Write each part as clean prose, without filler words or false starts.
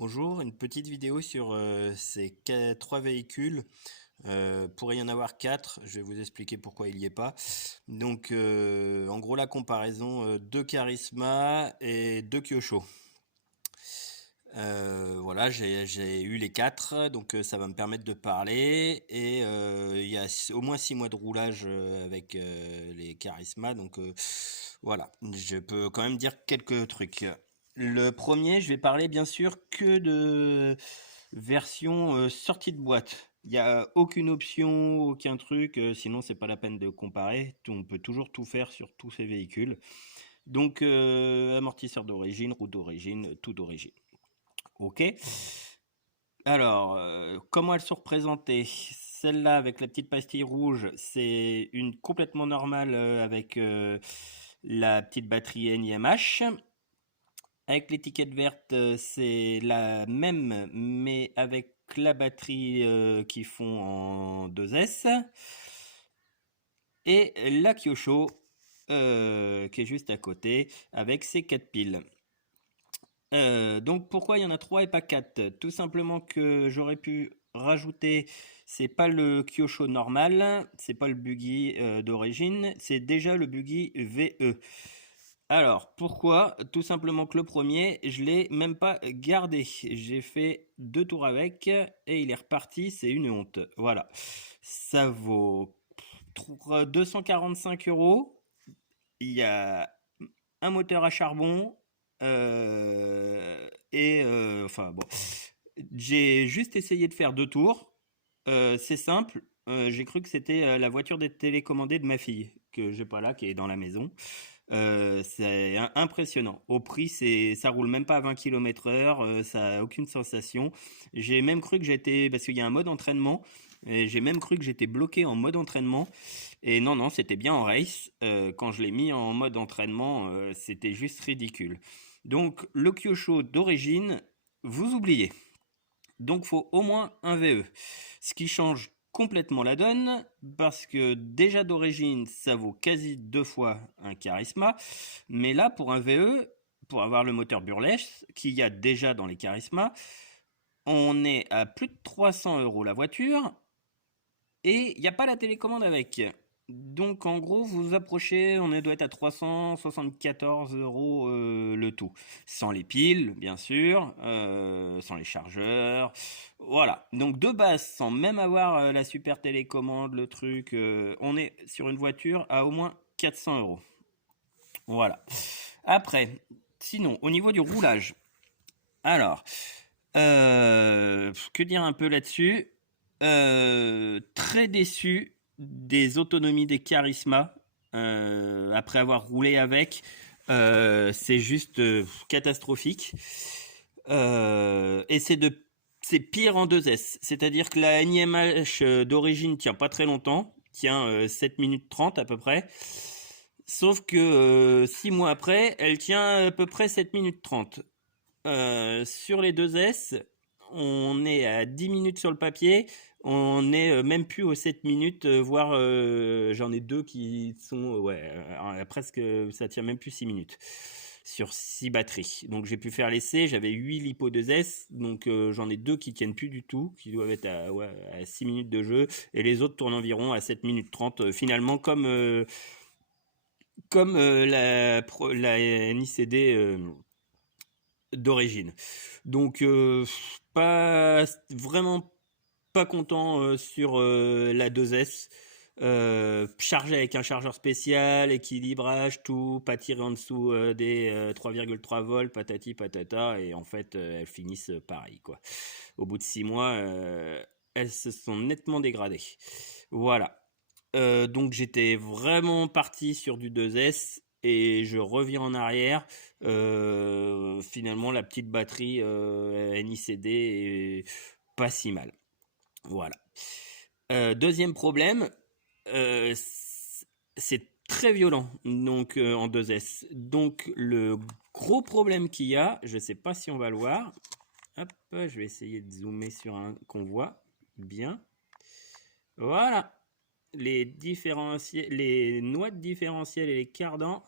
Bonjour, une petite vidéo sur ces trois véhicules. Pourrait y en avoir quatre, je vais vous expliquer pourquoi il n'y est pas. Donc en gros la comparaison, deux Charisma et deux Kyosho. Voilà, j'ai eu les quatre, donc ça va me permettre de parler. Et il y a au moins 6 mois de roulage avec les Charisma, donc voilà, je peux quand même dire quelques trucs. Le premier, je vais parler bien sûr que de version sortie de boîte. Il n'y a aucune option, aucun truc, sinon c'est pas la peine de comparer. On peut toujours tout faire sur tous ces véhicules. Donc amortisseur d'origine, roue d'origine, tout d'origine. Ok. Alors, comment elles sont représentées? Celle-là avec la petite pastille rouge, c'est une complètement normale avec la petite batterie NiMH. Avec l'étiquette verte, c'est la même, mais avec la batterie qui fond en 2S. Et la Kyosho, qui est juste à côté, avec ses 4 piles. Donc pourquoi il y en a 3 et pas 4? Tout simplement que j'aurais pu rajouter, c'est pas le Kyosho normal, c'est pas le buggy d'origine, c'est déjà le buggy VE. Alors pourquoi? Tout simplement que le premier, je l'ai même pas gardé. J'ai fait 2 tours avec et il est reparti, c'est une honte. Voilà. Ça vaut 245 €. Il y a un moteur à charbon enfin bon, j'ai juste essayé de faire 2 tours. C'est simple. J'ai cru que c'était la voiture des télécommandés de ma fille que j'ai pas là, qui est dans la maison. C'est impressionnant. Au prix, ça roule même pas à 20 km/h, ça a aucune sensation. J'ai même cru que j'étais, parce qu'il y a un mode entraînement, et j'ai même cru que j'étais bloqué en mode entraînement. Et non, non, c'était bien en race. Quand je l'ai mis en mode entraînement, c'était juste ridicule. Donc, le Kyosho d'origine, vous oubliez. Donc, faut au moins un VE. Ce qui change complètement la donne, parce que déjà d'origine, ça vaut quasi 2 fois un Charisma. Mais là, pour un VE, pour avoir le moteur Burlesque, qu'il y a déjà dans les Charisma, on est à plus de 300 € la voiture. Et il n'y a pas la télécommande avec. Donc en gros, vous vous approchez, on doit être à 374 € le tout. Sans les piles, bien sûr, sans les chargeurs. Voilà. Donc de base, sans même avoir la super télécommande, le truc, on est sur une voiture à au moins 400 €. Voilà. Après, sinon, au niveau du roulage, alors, que dire un peu là-dessus? Très déçu des autonomies des Charisma après avoir roulé avec. C'est juste catastrophique. Et c'est pire en 2S. C'est-à-dire que la NiMH d'origine tient pas très longtemps, tient 7 minutes 30 à peu près. Sauf que 6 mois après, elle tient à peu près 7 minutes 30. Sur les 2S, on est à 10 minutes sur le papier, on est même plus aux 7 minutes, voire j'en ai deux qui sont, ouais, presque, ça tient même plus 6 minutes sur 6 batteries. Donc j'ai pu faire l'essai, j'avais 8 lipo 2S, donc j'en ai deux qui tiennent plus du tout, qui doivent être ouais, à 6 minutes de jeu, et les autres tournent environ à 7 minutes 30, finalement comme la NICD d'origine. Donc pas vraiment pas content sur la 2S. Chargé avec un chargeur spécial, équilibrage, tout, pas tiré en dessous des 3,3 volts, patati patata, et en fait elles finissent pareil quoi. Au bout de 6 mois, elles se sont nettement dégradées. Voilà. Donc j'étais vraiment parti sur du 2S et je reviens en arrière. Finalement, la petite batterie NICD est pas si mal. Voilà. Deuxième problème, euh, c'est très violent donc en 2S. Donc le gros problème qu'il y a, je sais pas si on va le voir. Hop, je vais essayer de zoomer sur un qu'on voit bien. Voilà. Les noix de différentiel et les cardans,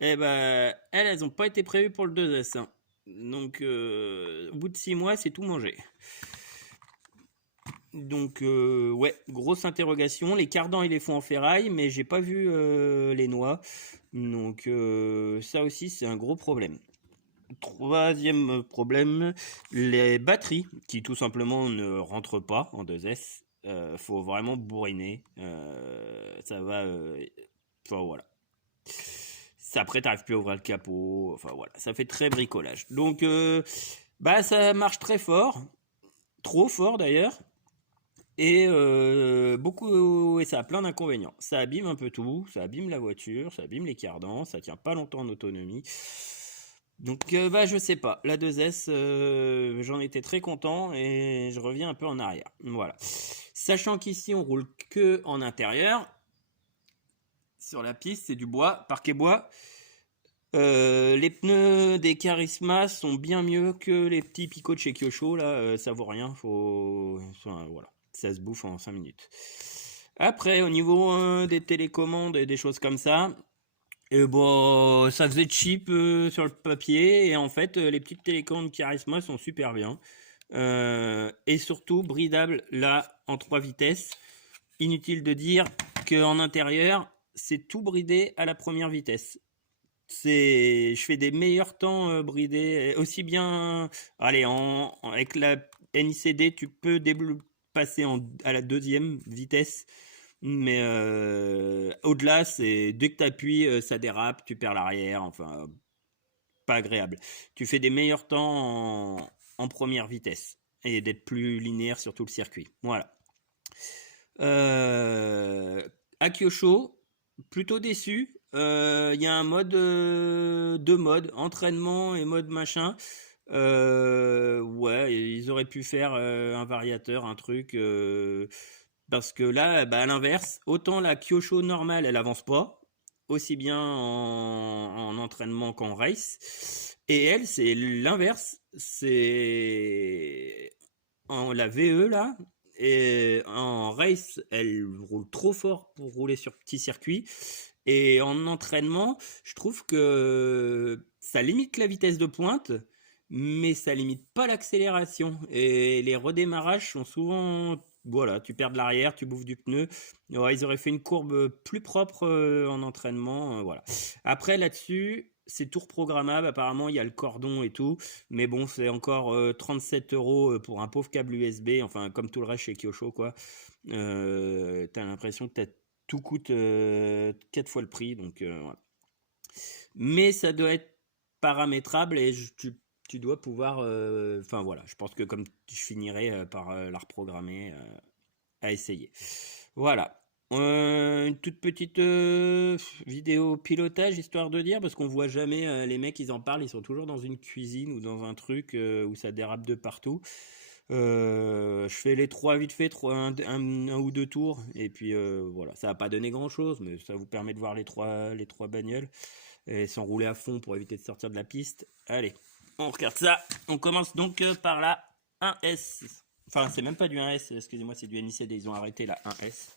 eh ben, elles ont pas été prévues pour le 2S, hein. Donc, au bout de 6 mois, c'est tout mangé. Donc, ouais, grosse interrogation. Les cardans, ils les font en ferraille, mais j'ai pas vu les noix. Donc, ça aussi, c'est un gros problème. Troisième problème, les batteries qui tout simplement ne rentrent pas en 2S. Faut vraiment bourriner. Ça va. Enfin voilà. Après, t'arrives plus à ouvrir le capot. Enfin voilà, ça fait très bricolage. Donc, bah ça marche très fort, trop fort d'ailleurs. Et beaucoup, et ça a plein d'inconvénients. Ça abîme un peu tout, ça abîme la voiture, ça abîme les cardans, ça tient pas longtemps en autonomie. Donc bah je sais pas, la 2S, j'en étais très content et je reviens un peu en arrière. Voilà. Sachant qu'ici on roule que en intérieur, sur la piste c'est du bois, parquet bois. Les pneus des Charisma sont bien mieux que les petits picots de chez Kyosho là, ça vaut rien, enfin, voilà, ça se bouffe en 5 minutes. Après au niveau des télécommandes et des choses comme ça, et bon, ça faisait cheap sur le papier et en fait les petites télécommandes Charisma sont super bien. Et surtout bridables là en 3 vitesses. Inutile de dire qu'en intérieur c'est tout bridé à la première vitesse. Je fais des meilleurs temps bridés aussi bien. Allez, avec la NICD tu peux passer à la deuxième vitesse. Mais au-delà, c'est dès que tu appuies, ça dérape, tu perds l'arrière, enfin, pas agréable. Tu fais des meilleurs temps en première vitesse et d'être plus linéaire sur tout le circuit. Voilà. Euh, à Kyosho, plutôt déçu. Il y a un mode, deux modes, entraînement et mode machin. Ouais, ils auraient pu faire un variateur, un truc. Parce que là, bah, à l'inverse, autant la Kyosho normale, elle avance pas, aussi bien en entraînement qu'en race. Et elle, c'est l'inverse. C'est la VE là. Et en race, elle roule trop fort pour rouler sur petit circuit. Et en entraînement, je trouve que ça limite la vitesse de pointe, mais ça limite pas l'accélération. Et les redémarrages sont souvent, voilà, tu perds de l'arrière, tu bouffes du pneu. Ouais, ils auraient fait une courbe plus propre en entraînement, voilà. Après là-dessus, c'est tout reprogrammable. Apparemment, il y a le cordon et tout, mais bon, c'est encore 37 euros pour un pauvre câble USB. Enfin, comme tout le reste chez Kyosho, quoi. T'as l'impression que tout coûte 4 fois le prix, donc voilà. Mais ça doit être paramétrable et tu dois pouvoir. Enfin voilà, je pense que comme je finirai par la reprogrammer à essayer. Voilà. Une toute petite vidéo pilotage histoire de dire parce qu'on voit jamais les mecs ils en parlent, ils sont toujours dans une cuisine ou dans un truc où ça dérape de partout. Je fais les trois vite fait, un ou deux tours et puis voilà, ça va pas donner grand chose mais ça vous permet de voir les trois bagnoles et sans rouler à fond pour éviter de sortir de la piste. Allez, on regarde ça. On commence donc par la 1S. Enfin, c'est même pas du 1S, excusez-moi, c'est du NICD, ils ont arrêté la 1S.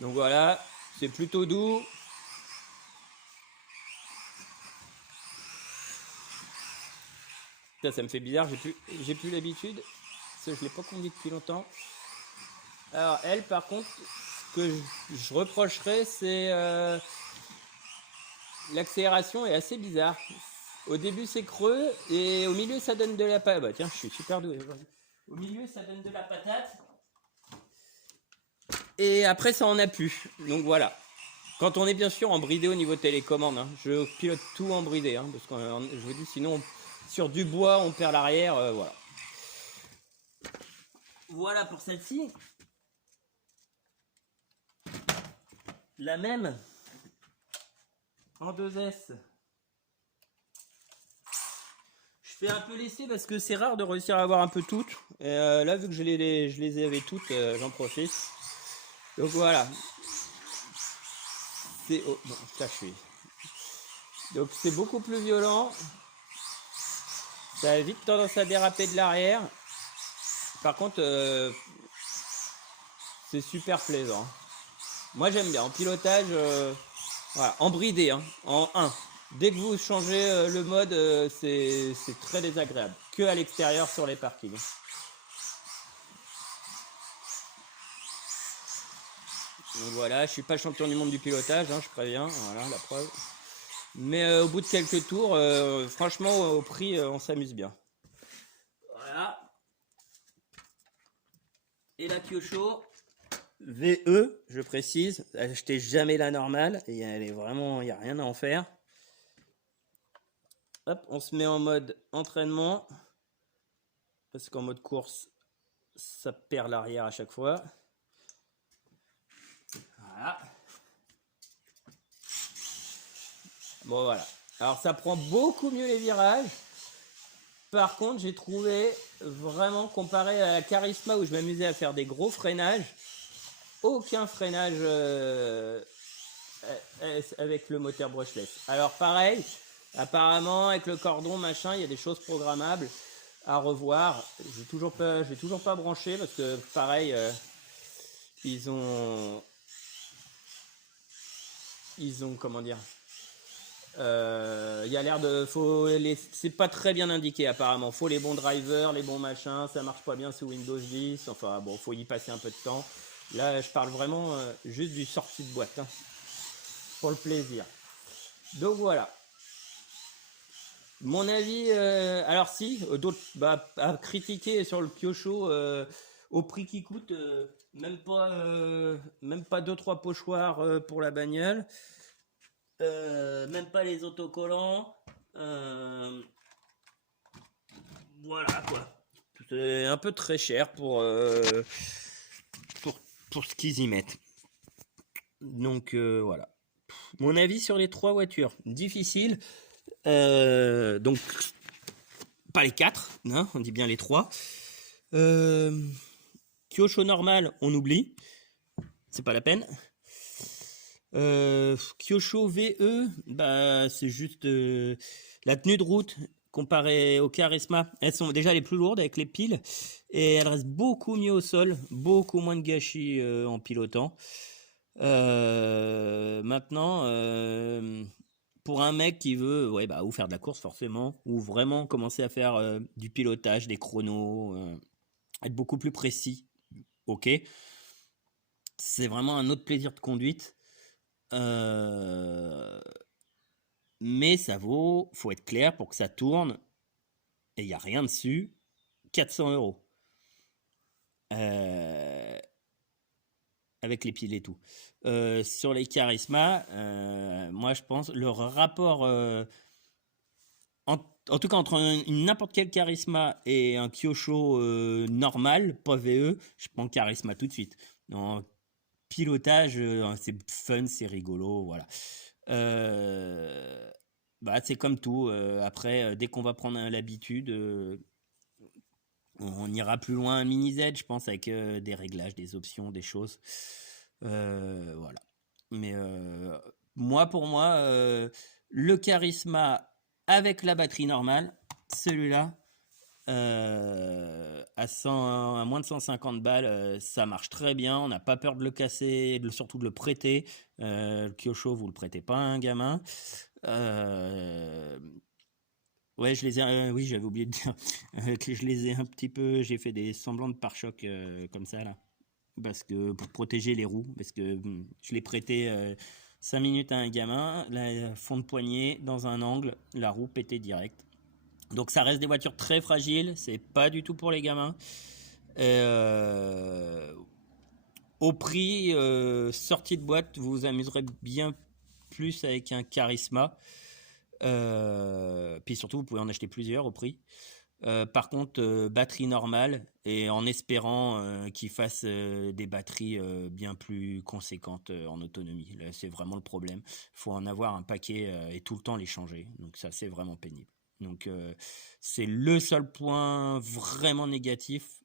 Donc voilà, c'est plutôt doux. Ça me fait bizarre, j'ai plus l'habitude. Parce que je l'ai pas conduit depuis longtemps. Alors elle, par contre, ce que je reprocherais, c'est l'accélération est assez bizarre. Au début c'est creux et au milieu ça donne de la patate. Bah tiens, je suis super doué aujourd'hui. Au milieu ça donne de la patate. Et après ça en a plus. Donc voilà. Quand on est bien sûr en bridé au niveau télécommande, hein. Je pilote tout en bridé, hein, parce que je vous dis sinon sur du bois on perd l'arrière, voilà. Voilà pour celle-ci. La même en 2S. Je fais un peu l'essai parce que c'est rare de réussir à avoir un peu toutes. Et là vu que je les avais toutes, j'en profite. Donc voilà. C'est oh, bon, ça je suis. Donc c'est beaucoup plus violent. Ça a vite tendance à déraper de l'arrière. Par contre, c'est super plaisant. Moi, j'aime bien. En pilotage, voilà, en bridé, hein, en 1. Dès que vous changez le mode, c'est très désagréable. Que à l'extérieur sur les parkings. Donc voilà, je suis pas champion du monde du pilotage, hein, je préviens. Voilà, la preuve. Mais au bout de quelques tours, franchement, au prix, on s'amuse bien. Voilà. Et la Kyosho VE, je précise, achetez jamais la normale, et elle est vraiment, il n'y a rien à en faire. Hop, on se met en mode entraînement, parce qu'en mode course, ça perd l'arrière à chaque fois. Voilà. Bon voilà. Alors ça prend beaucoup mieux les virages. Par contre, j'ai trouvé vraiment, comparé à la Charisma où je m'amusais à faire des gros freinages, aucun freinage avec le moteur brushless. Alors pareil, apparemment avec le cordon machin, il y a des choses programmables à revoir. J'ai toujours pas branché parce que pareil, ils ont comment dire, il y a l'air de, c'est pas très bien indiqué apparemment. Faut les bons drivers, les bons machins, ça marche pas bien sous Windows 10. Enfin bon, faut y passer un peu de temps. Là, je parle vraiment juste du sortie de boîte, hein, pour le plaisir. Donc voilà. Mon avis, alors si, d'autres à critiquer sur le Kyosho au prix qui coûte, même pas 2-3 pochoirs pour la bagnole, même pas les autocollants, voilà quoi. C'est un peu très cher pour ce qu'ils y mettent. Donc voilà. Mon avis sur les 3 voitures, difficile. Donc pas les 4, hein, on dit bien les 3. Kyosho normal, on oublie, c'est pas la peine. Kyosho VE, bah c'est juste la tenue de route comparée au Charisma. Elles sont déjà les plus lourdes avec les piles et elles restent beaucoup mieux au sol, beaucoup moins de gâchis en pilotant. Maintenant, pour un mec qui veut ou faire de la course forcément, ou vraiment commencer à faire du pilotage, des chronos, être beaucoup plus précis, ok, c'est vraiment un autre plaisir de conduite. Mais ça faut être clair, pour que ça tourne, et il n'y a rien dessus, 400 €. Avec les piles et tout. Sur les Charisma, moi je pense, le rapport, en tout cas entre n'importe quel Charisma et un Kyosho normal, pas VE, je prends Charisma tout de suite. En pilotage, c'est fun, c'est rigolo, voilà. C'est comme tout. Après, dès qu'on va prendre l'habitude, on ira plus loin. Un mini Z, je pense, avec des réglages, des options, des choses. Voilà. Mais pour moi, le Charisma avec la batterie normale, celui-là, à moins de 150 balles, ça marche très bien. On n'a pas peur de le casser, surtout de le prêter. Le Kyosho, vous le prêtez pas à un gamin. Ouais, oui, j'avais oublié de dire que je les ai un petit peu. J'ai fait des semblants de pare-choc comme ça là, parce que pour protéger les roues, parce que je l'ai prêté 5 minutes à un gamin, fond de poignée dans un angle, la roue pétait direct. Donc ça reste des voitures très fragiles, c'est pas du tout pour les gamins. Au prix, sortie de boîte, vous vous amuserez bien plus avec un Charisma. Puis surtout, vous pouvez en acheter plusieurs au prix. Par contre, batterie normale, et en espérant qu'ils fassent des batteries bien plus conséquentes en autonomie. Là, c'est vraiment le problème. Il faut en avoir un paquet et tout le temps les changer. Donc ça, c'est vraiment pénible. Donc c'est le seul point vraiment négatif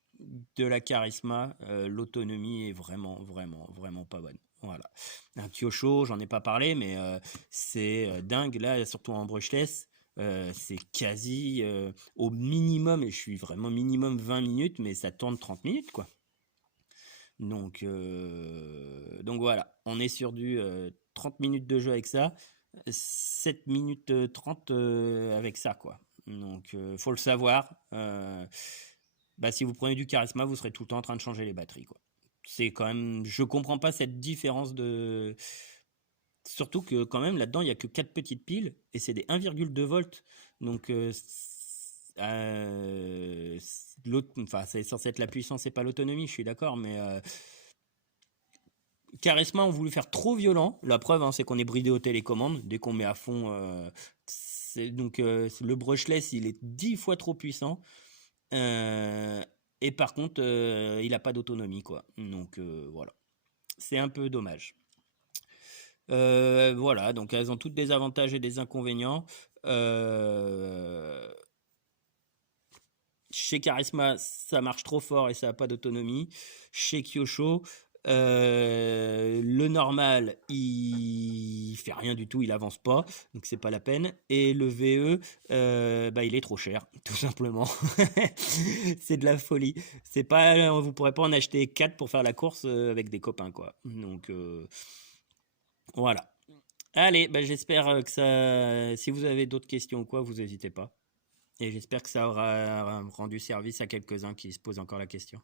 de la Charisma. L'autonomie est vraiment, vraiment, vraiment pas bonne. Voilà. Un Kyosho, j'en ai pas parlé, mais c'est dingue. Là, surtout en brushless, C'est quasi au minimum, et je suis vraiment minimum 20 minutes, mais ça tourne 30 minutes, quoi. Donc voilà, on est sur du 30 minutes de jeu avec ça, 7 minutes 30 avec ça, quoi. Donc faut le savoir. Bah, si vous prenez du charisma, vous serez tout le temps en train de changer les batteries, quoi. C'est quand même, je comprends pas cette différence de. Surtout que quand même là-dedans, il y a que 4 petites piles et c'est des 1,2 volts. Donc l'autre, enfin, c'est censé être la puissance et pas l'autonomie, je suis d'accord, mais Charisma ont voulu faire trop violent. La preuve, hein, c'est qu'on est bridé aux télécommandes. Dès qu'on met à fond, le brushless, il est 10 fois trop puissant. Euh, et par contre, il n'a pas d'autonomie, quoi. Donc voilà, c'est un peu dommage. Voilà, donc elles ont toutes des avantages et des inconvénients. Euh, Chez Charisma, ça marche trop fort et ça n'a pas d'autonomie. Chez Kyosho, le normal, il fait rien du tout, il avance pas, donc c'est pas la peine. Et le VE, bah, il est trop cher, tout simplement. C'est de la folie. C'est pas, vous pourrez pas en acheter 4 pour faire la course avec des copains, quoi. Donc voilà. Allez, bah, j'espère que ça. Si vous avez d'autres questions ou quoi, vous n'hésitez pas. Et j'espère que ça aura rendu service à quelques-uns qui se posent encore la question.